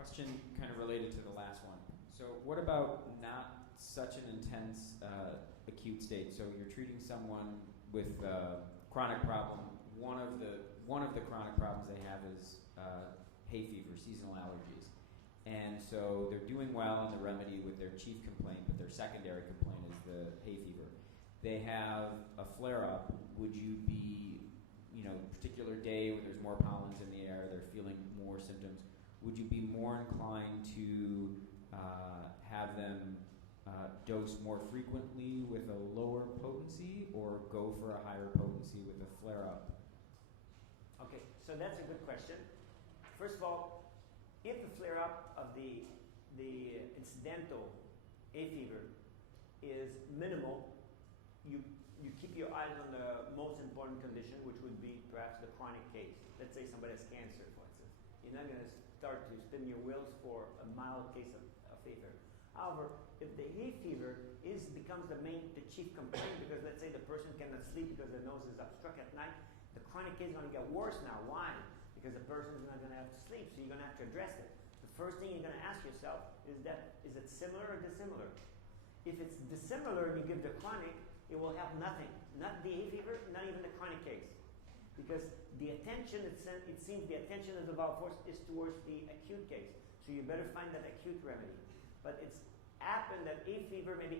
Question kind of related to the last one. So what about not such an intense acute state? So you're treating someone with a chronic problem. One of the chronic problems they have is hay fever, seasonal allergies. And so they're doing well on the remedy with their chief complaint, but their secondary complaint is the hay fever. They have a flare-up. Would you be, particular day where there's more pollens in the air, they're feeling more symptoms, would you be more inclined to have them dose more frequently with a lower potency or go for a higher potency with a flare-up? Okay, so that's a good question. First of all, if the flare-up of the incidental hay fever is minimal, you keep your eyes on the most important condition, which would be perhaps the chronic case. Let's say somebody has cancer, for instance. You're not going to start to spin your wheels for a mild case of fever. However, if the hay fever becomes the chief complaint, because let's say the person cannot sleep because their nose is obstructed at night, the chronic case is going to get worse now. Why? Because the person is not going to have to sleep, so you're going to have to address it. The first thing you're going to ask yourself is it similar or dissimilar? If it's dissimilar and you give the chronic, it will have nothing. Not the hay fever, not even the chronic case. Because the attention, it seems the attention of the vital force is towards the acute case. So you better find that acute remedy. But it's happened that hay fever, maybe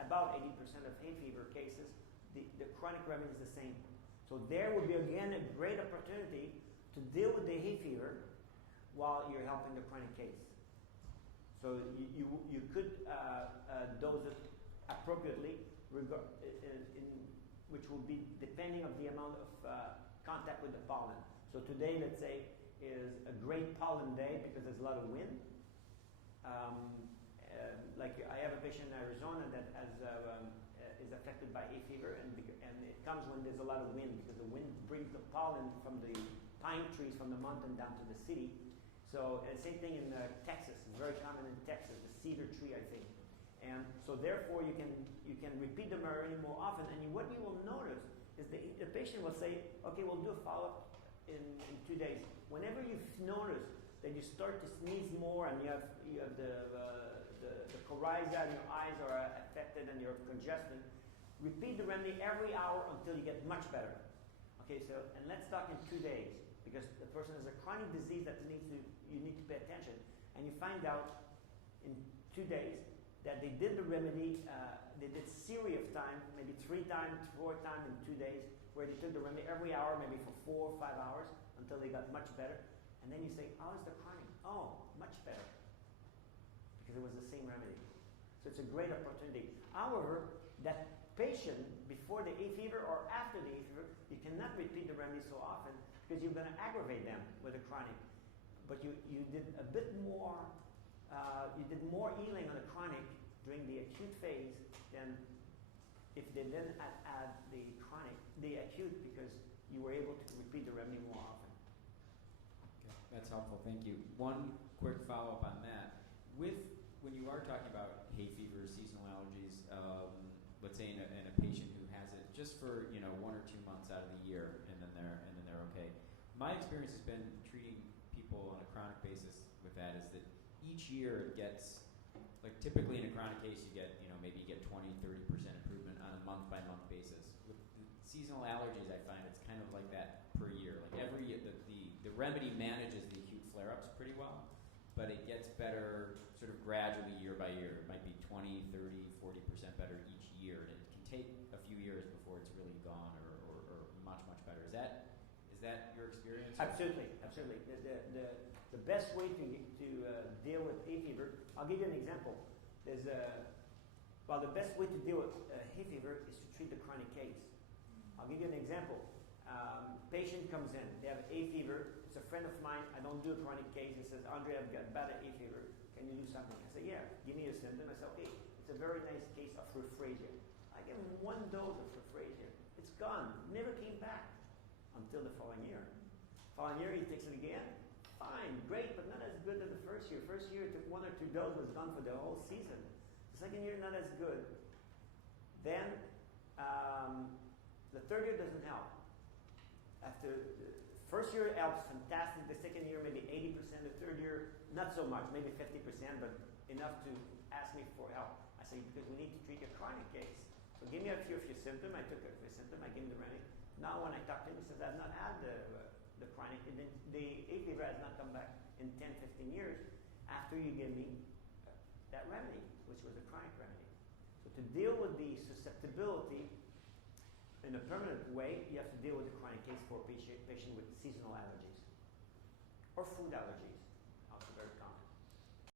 about 80% of hay fever cases, the chronic remedy is the same. So there would be again a great opportunity to deal with the hay fever while you're helping the chronic case. So you could dose it appropriately, which will be depending on the amount of contact with the pollen. So today, let's say, is a great pollen day because there's a lot of wind. Like I have a patient in Arizona that is affected by hay fever, and it comes when there's a lot of wind because the wind brings the pollen from the pine trees from the mountain down to the city. So same thing in Texas. It's very common in Texas, the cedar tree, I think. And so therefore you can repeat the MRE more often. And what you will notice is the patient will say, okay, we'll do a follow-up in 2 days. Whenever you notice that you start to sneeze more and you have the coryza in your eyes are affected and you're congested, repeat the remedy every hour until you get much better. Okay, so, and let's talk in 2 days, because the person has a chronic disease that you need to pay attention. And you find out in 2 days that they did the remedy, they did series of time, maybe 3 times, 4 times in 2 days, where they took the remedy every hour, maybe for 4 or 5 hours, until they got much better. And then you say, how is the chronic? Oh, much better. Because it was the same remedy. So it's a great opportunity. However, that patient, before the hay fever or after the hay fever, you cannot repeat the remedy so often because you're going to aggravate them with the chronic. But you did a bit more, you did more healing on the chronic during the acute phase than if they didn't add the acute, because you were able to repeat the remedy more often. Okay, that's helpful. Thank you. One quick follow-up on that. When you are talking about hay fever, seasonal allergies, let's say in a patient who has it just for 1 or 2 months out of the year, and then they're okay. My experience has been treating people on a chronic basis with that is that each year it gets, like typically in a chronic case you get maybe you get 20-30% improvement on a month-by-month basis. With the seasonal allergies, I find it's kind of like that per year. Like every year, the remedy manages the acute flare-ups pretty well, but it gets better sort of gradually year by year. It might be 20, 30, 40% better each year. And it can take a few years before it's really gone or much, much better. Is that your experience? Absolutely. The best way to deal with hay fever, I'll give you an example. The best way to deal with hay fever is to treat the chronic case. I'll give you an example. Patient comes in, they have hay fever. It's a friend of mine. I don't do a chronic case. He says, Andre, I've got bad hay fever. Can you do something? I say, yeah, give me a symptom. I say, okay, it's a very nice case of rephrasia. I give him 1 dose of rephrasia. It's gone. Never came back until the following year. Following year, he takes it again. Fine, great, but not as good as the first year. First year, it took 1 or 2 doses, was gone for the whole season. The second year, not as good. Then, the third year doesn't help. After the first year, it helps fantastic. The second year, maybe 80%. The third year, Not so much, maybe 50%, but enough to ask me for help. I say, because we need to treat your chronic case. So give me a few of your symptoms. I took a symptom, I gave him the remedy. Now when I talk to him, he says, I've not had the chronic, the hay fever has not come back in 10, 15 years after you give me that remedy, which was a chronic remedy. So to deal with the susceptibility in a permanent way, you have to deal with the chronic case for a patient with seasonal allergies or food allergies.